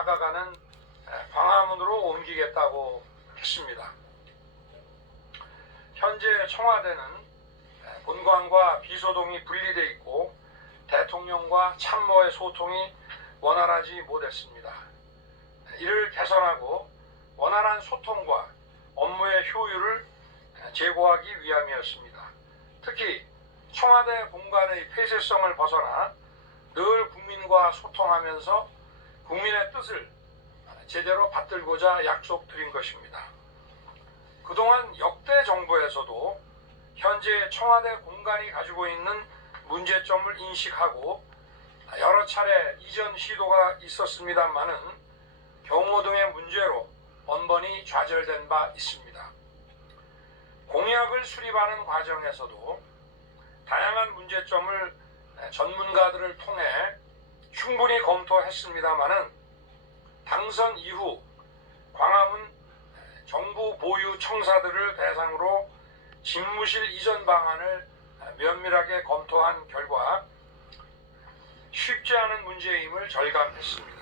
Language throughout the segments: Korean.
다가가는 광화문으로 옮기겠다고 했습니다. 현재 청와대는 본관과 비서동이 분리되어 있고 대통령과 참모의 소통이 원활하지 못했습니다. 이를 개선하고 원활한 소통과 업무의 효율을 제고하기 위함이었습니다. 특히 청와대 본관의 폐쇄성을 벗어나 늘 국민과 소통하면서 국민의 뜻을 제대로 받들고자 약속드린 것입니다. 그동안 역대 정부에서도 현재 청와대 공간이 가지고 있는 문제점을 인식하고 여러 차례 이전 시도가 있었습니다만은 경호 등의 문제로 번번이 좌절된 바 있습니다. 공약을 수립하는 과정에서도 다양한 문제점을 전문가들을 통해 충분히 검토했습니다마는 당선 이후 광화문 정부 보유 청사들을 대상으로 집무실 이전 방안을 면밀하게 검토한 결과 쉽지 않은 문제임을 절감했습니다.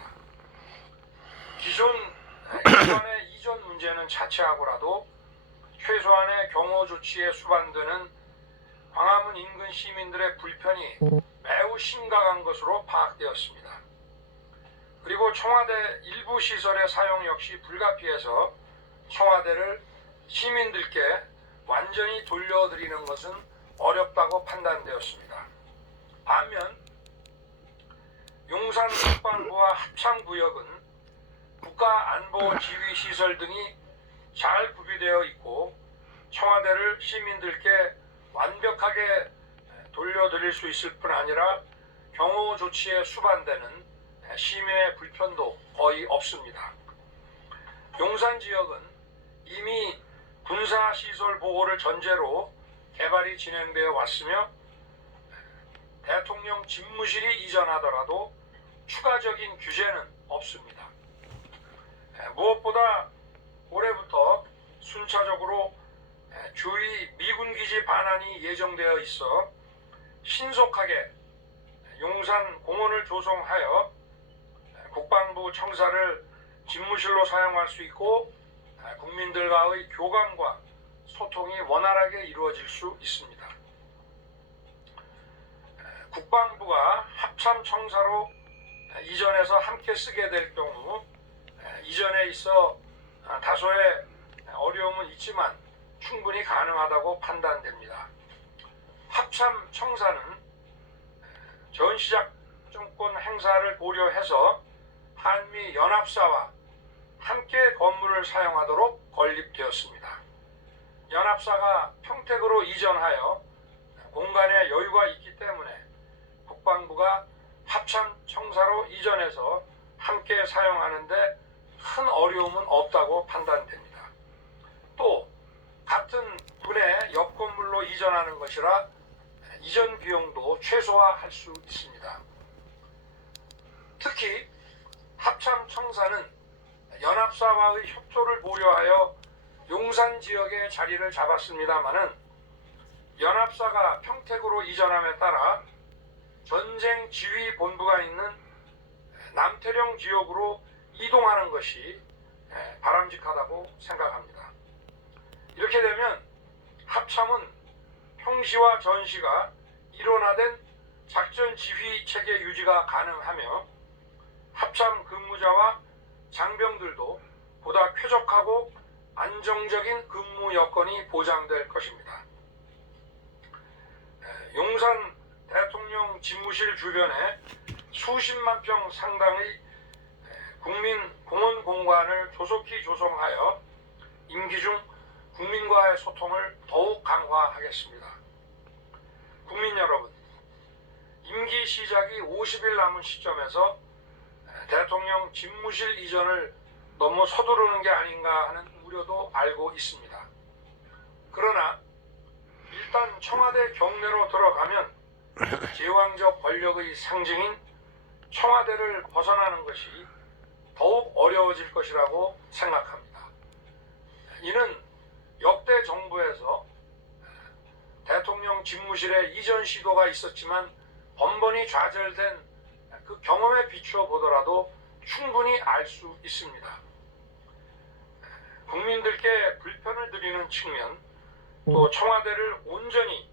기존의 이전 문제는 차치하고라도 최소한의 경호 조치에 수반되는 광화문 인근 시민들의 불편이 매우 심각한 것으로 파악되었습니다. 그리고 청와대 일부 시설의 사용 역시 불가피해서 청와대를 시민들께 완전히 돌려드리는 것은 어렵다고 판단되었습니다. 반면 용산 국방부와 합창구역은 국가안보지휘시설 등이 잘 구비되어 있고 청와대를 시민들께 완벽하게 돌려드릴 수 있을 뿐 아니라 경호 조치에 수반되는 시민의 불편도 거의 없습니다. 용산 지역은 이미 군사시설 보호를 전제로 개발이 진행되어 왔으며 대통령 집무실이 이전하더라도 추가적인 규제는 없습니다. 무엇보다 올해부터 순차적으로 주위 미군기지 반환이 예정되어 있어 신속하게 용산 공원을 조성하여 국방부 청사를 집무실로 사용할 수 있고 국민들과의 교감과 소통이 원활하게 이루어질 수 있습니다. 국방부가 합참청사로 이전해서 함께 쓰게 될 경우 이전에 있어 다소의 어려움은 있지만 충분히 가능하다고 판단됩니다. 합참청사는 전시작전권 행사를 고려해서 한미 연합사와 함께 건물을 사용하도록 건립되었습니다. 연합사가 평택으로 이전하여 공간에 여유가 있기 때문에 국방부가 합참청사로 이전해서 함께 사용하는데 큰 어려움은 없다고 판단됩니다. 또 같은 분의 옆 건물로 이전하는 것이라 이전 비용도 최소화할 수 있습니다. 특히 합참청사는 연합사와의 협조를 고려하여 용산 지역에 자리를 잡았습니다마는 연합사가 평택으로 이전함에 따라 전쟁 지휘 본부가 있는 남태령 지역으로 이동하는 것이 바람직하다고 생각합니다. 이렇게 되면 합참은 평시와 전시가 일원화된 작전 지휘 체계 유지가 가능하며 합참 근무자와 장병들도 보다 쾌적하고 안정적인 근무 여건이 보장될 것입니다. 용산 대통령 집무실 주변에 수십만 평 상당의 국민 공원 공간을 조속히 조성하여 임기 중 국민과의 소통을 더욱 강화하겠습니다. 국민 여러분, 임기 시작이 50일 남은 시점에서 대통령 집무실 이전을 너무 서두르는 게 아닌가 하는 우려도 알고 있습니다. 그러나 일단 청와대 경내로 들어가면 제왕적 권력의 상징인 청와대를 벗어나는 것이 더욱 어려워질 것이라고 생각합니다. 이는 역대 정부에서 대통령 집무실에 이전 시도가 있었지만 번번이 좌절된 그 경험에 비추어 보더라도 충분히 알 수 있습니다. 국민들께 불편을 드리는 측면, 또 청와대를 온전히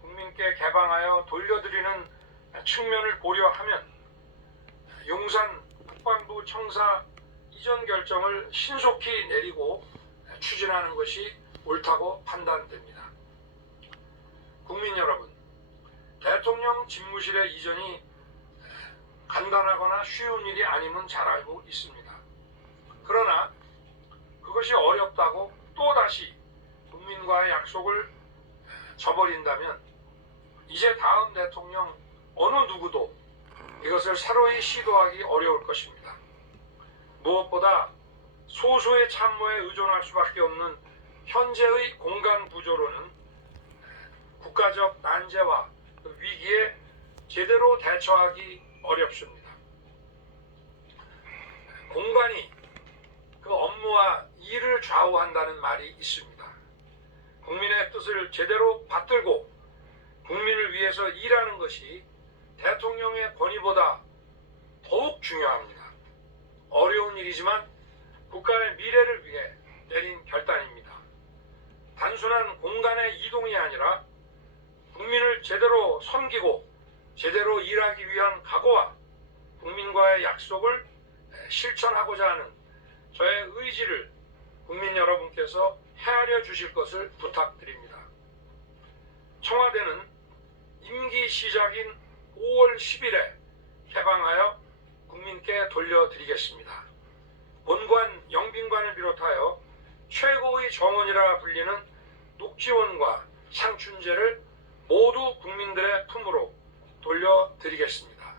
국민께 개방하여 돌려드리는 측면을 고려하면 용산 국방부 청사 이전 결정을 신속히 내리고 추진하는 것이 옳다고 판단됩니다. 국민 여러분, 대통령 집무실의 이전이 간단하거나 쉬운 일이 아님은 잘 알고 있습니다. 그러나 그것이 어렵다고 또다시 국민과의 약속을 저버린다면 이제 다음 대통령 어느 누구도 이것을 새로이 시도하기 어려울 것입니다. 무엇보다 소수의 참모에 의존할 수밖에 없는 현재의 공간 구조로는 국가적 난제와 위기에 제대로 대처하기 어렵습니다. 공간이 그 업무와 일을 좌우한다는 말이 있습니다. 국민의 뜻을 제대로 받들고 국민을 위해서 일하는 것이 대통령의 권위보다 더욱 중요합니다. 어려운 일이지만 국가의 미래를 위해 내린 결단입니다. 단순한 공간의 이동이 아니라 국민을 제대로 섬기고 제대로 일하기 위한 각오와 국민과의 약속을 실천하고자 하는 저의 의지를 국민 여러분께서 헤아려 주실 것을 부탁드립니다. 청와대는 임기 시작인 5월 10일에 개방하여 국민께 돌려드리겠습니다. 본관, 영빈관을 비롯하여 최고의 정원이라 불리는 녹지원과 상춘제를 모두 국민들의 품으로 돌려드리겠습니다.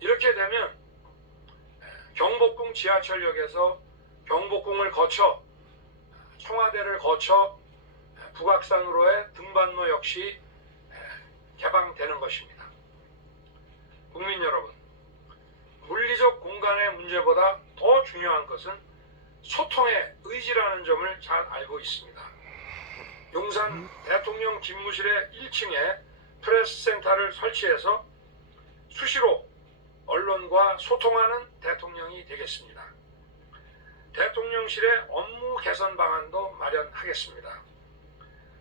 이렇게 되면 경복궁 지하철역에서 경복궁을 거쳐 청와대를 거쳐 북악산으로의 등반로 역시 개방되는 것입니다. 국민 여러분, 물리적 공간의 문제보다 더 중요한 것은 소통의 의지라는 점을 잘 알고 있습니다. 용산 대통령 집무실의 1층에 프레스센터를 설치해서 수시로 언론과 소통하는 대통령이 되겠습니다. 대통령실의 업무 개선 방안도 마련하겠습니다.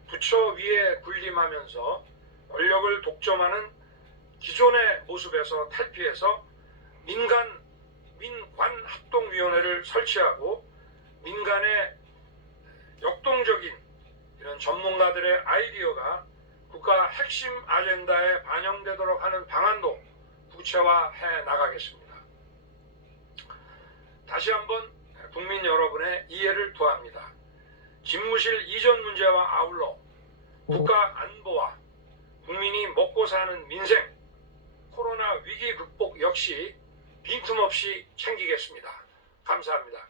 부처 위에 군림하면서 권력을 독점하는 기존의 모습에서 탈피해서 민관합동위원회를 설치하고 민간의 역동적인 이런 전문가들의 아이디어가 국가 핵심 아젠다에 반영되도록 하는 방안도 구체화해 나가겠습니다. 다시 한번 국민 여러분의 이해를 구합니다. 집무실 이전 문제와 아울러 국가 안보와 국민이 먹고 사는 민생, 코로나 위기 극복 역시 빈틈없이 챙기겠습니다. 감사합니다.